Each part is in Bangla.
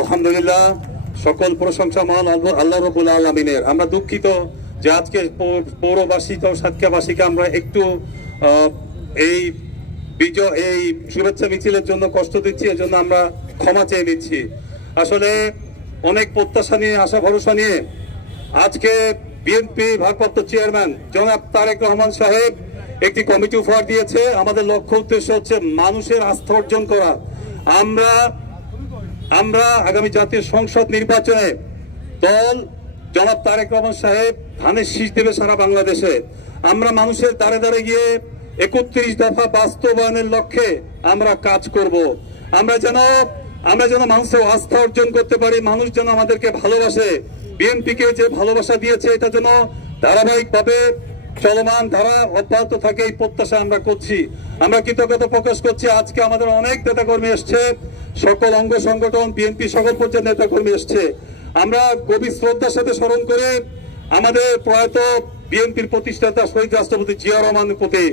আলহামদুলিল্লাহ, সকল প্রশংসা মহান আল্লাহ রাব্বুল আলামিনের। আমরা দুঃখিত যে আজকে পৌরবাসী ও সাতক্ষীরাবাসীকে আমরা একটু এই শুভেচ্ছা মিছিলের জন্য কষ্ট দিচ্ছি, এজন্য আমরা ক্ষমা চেয়ে নিচ্ছি। আসলে অনেক প্রত্যাশা নিয়ে, আশা ভরসা নিয়ে আজকে বিএনপি ভারপ্রাপ্ত চেয়ারম্যান জনাব তারেক রহমান সাহেব একটি কমিটি উপহার দিয়েছে। আমাদের লক্ষ্য উদ্দেশ্য হচ্ছে মানুষের আস্থা অর্জন করা। আমরা আগামী জাতীয় সংসদ নির্বাচনে দল জনাব তারেক রহমান সাহেব ধানের শীষ দেবে সারা বাংলাদেশে। আমরা মানুষের দ্বারে দ্বারে গিয়ে 31 দফা বাস্তবায়নের লক্ষ্যে আমরা কাজ করব। আমরা যেন মানুষের আস্থা অর্জন করতে পারি, মানুষ যেন আমাদেরকে ভালোবাসে। বিএনপিকে যে ভালোবাসা দিয়েছে এটা যেন ধারাবাহিকভাবে চলমান ধারা অব্যাহত থাকে, এই প্রত্যাশা আমরা করছি। আমরা কৃতজ্ঞতা প্রকাশ করছি। আজকে আমাদের অনেক নেতাকর্মী এসছে, সকল অঙ্গ সংগঠন, বিএনপি সকল পর্যায়ের নেতাকর্মী এসছে। আমরা গভীর শ্রদ্ধার সাথে স্মরণ করে আমাদের প্রয়াত বিএনপির প্রতিষ্ঠাতা শহীদ রাষ্ট্রপতি জিয়া রহমানের প্রতি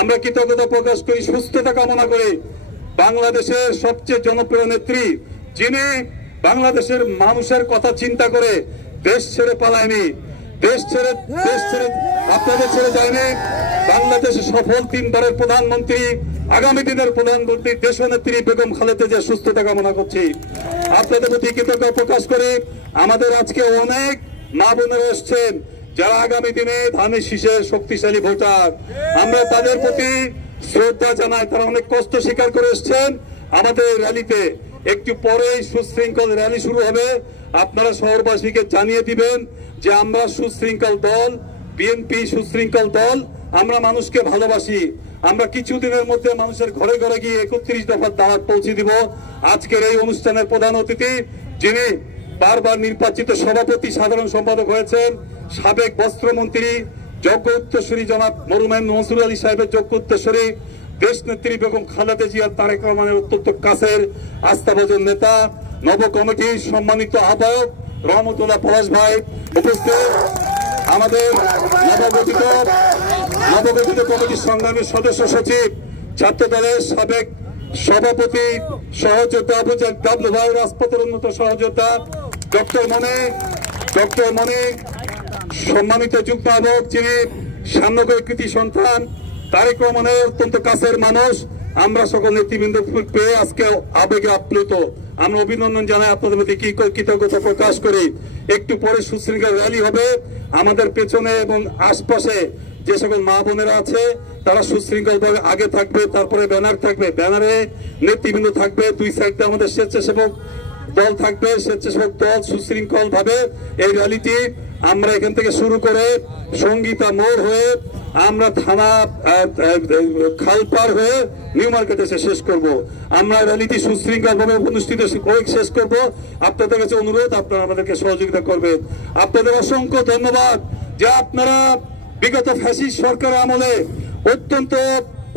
আমরা কৃতজ্ঞতা প্রকাশ করি, সুস্থতা কামনা করি। বাংলাদেশের সবচেয়ে জনপ্রিয় নেত্রী, যিনি বাংলাদেশের মানুষের কথা চিন্তা করে দেশ ছেড়ে পালায়নি, দেশ ছেড়ে আপনাদের ছেড়ে যায়নি। বাংলাদেশের সফল 3 বারের প্রধানমন্ত্রী, আগামী দিনের প্রধানমন্ত্রী দেশনেত্রী বেগম খালেদা জিয়ার সুস্থতা কামনা করছি। আপনাদের প্রতি কৃতজ্ঞতা প্রকাশ করে আমাদের আজকে অনেক মা বোনেরা এসছেন যারা আগামী দিনে ধানের শীষের শক্তিশালী ভোটার। আমরা তাদের প্রতি শ্রদ্ধা জানাই। তারা অনেক কষ্ট স্বীকার করে এসছেন। আমাদের র্যালিতে একটু পরেই সুশৃঙ্খল র্যালি শুরু হবে। আপনারা শহরবাসীকে জানিয়ে দিবেন যে আমরা সুশৃঙ্খল দল, বিএনপি সুশৃঙ্খল দল। আমরা মানুষকে ভালোবাসি। আমরা কিছুদিনের মধ্যে মানুষের ঘরে ঘরে গিয়ে 31 দফার দাওয়াত পৌঁছে দিব। আজকের এই অনুষ্ঠানের প্রধান অতিথি, যিনি বারবার নির্বাচিত সভাপতি, সাধারণ সম্পাদক হয়েছেন, সাবেক বস্ত্রমন্ত্রী, যোগ্য উত্তরসূরি জনাব মরহুম নসরুল আলী সাহেবের যোগ্য উত্তরসূরি, দেশনেত্রী বেগম খালেদা জিয়া তারেক রহমানের অত্যন্ত কাছের আস্থাভাজন নেতা, নব কমিটির সম্মানিত আহ্বায়ক রহমতুল্লাহ পলাশ ভাই উপস্থিত, আমাদের নবগঠিত কমিটির সংগ্রামের সদস্য সচিব, ছাত্র দলের সাবেক সভাপতি সহযোদ্ধা ডাবলু ভাই, রাজপথের উন্নত সহযোদ্ধা ডক্টর মনিক, সম্মানিত যুগ্ম আহ্বায়ক, যিনি সাম্যকের কৃতি সন্তান, তারেক রহমানের অত্যন্ত কাছের মানুষ। আমরা সকল নেতৃবৃন্দ পেয়ে আজকে আবেগে আপ্লুত। আমরা অভিনন্দন জানাই, আপনাদের প্রতি কৃতজ্ঞতা প্রকাশ করি। একটু পরে সুশৃঙ্খল র্যালি হবে। আমাদের পেছনে এবং আশপাশে যে সকল মা বোনেরা আছে তারা সুশৃঙ্খলভাবে আগে থাকবে, তারপরে ব্যানার থাকবে, ব্যানারে নেতৃবৃন্দ থাকবে, 2 সাইডে আমাদের স্বেচ্ছাসেবক দল থাকবে। স্বেচ্ছাসেবক দল সুশৃঙ্খল ভাবে এই র্যালিটি আমরা এখান থেকে শুরু করে সঙ্গীতা মোড় হয়ে আমরা থানা খালপার হয়ে নিউ মার্কেট এসে শেষ করব। আমরা র্যালিটি সুশৃঙ্খল ভাবে অনুষ্ঠিত শেষ করব। আপনাদের কাছে অনুরোধ, আপনারা আমাদেরকে সহযোগিতা করবেন। আপনাদের অসংখ্য ধন্যবাদ যে আপনারা বিগত ফ্যাসিস্ট সরকারের আমলে অত্যন্ত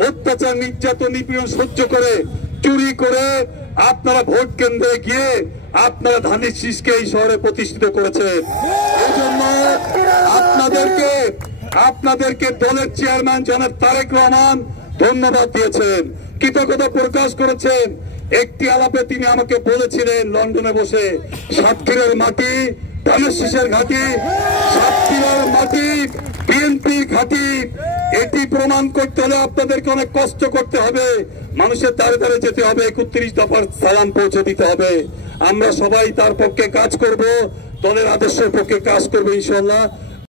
অত্যাচার, নির্যাতন, নিপীড়ন সহ্য করে, চুরি করে আপনারা ভোট কেন্দ্রে গিয়ে আপনারা ধানের শীষকে এই শহরে প্রতিষ্ঠিত করেছেন। এই জন্য আপনাদেরকে দলের চেয়ারম্যান জনাব তারেক রহমান ধন্যবাদ দিয়েছেন, কৃতজ্ঞতা প্রকাশ করেছেন। একটি আলাপে তিনি আমাকে বলেছিলেন লন্ডনে বসে, সাতক্ষীরার মাটি ধানের শীষের ঘাঁটি, সাতক্ষীরার মাটি বিএনপির ঘাঁটি। এটি প্রমাণ করতে হলে আপনাদেরকে অনেক কষ্ট করতে হবে, মানুষের দ্বারে দ্বারে যেতে হবে, 31 দফার সালাম পৌঁছে দিতে হবে। আমরা সবাই তার পক্ষে কাজ করব, দলের আদর্শের পক্ষে কাজ করবো ইনশাআল্লাহ।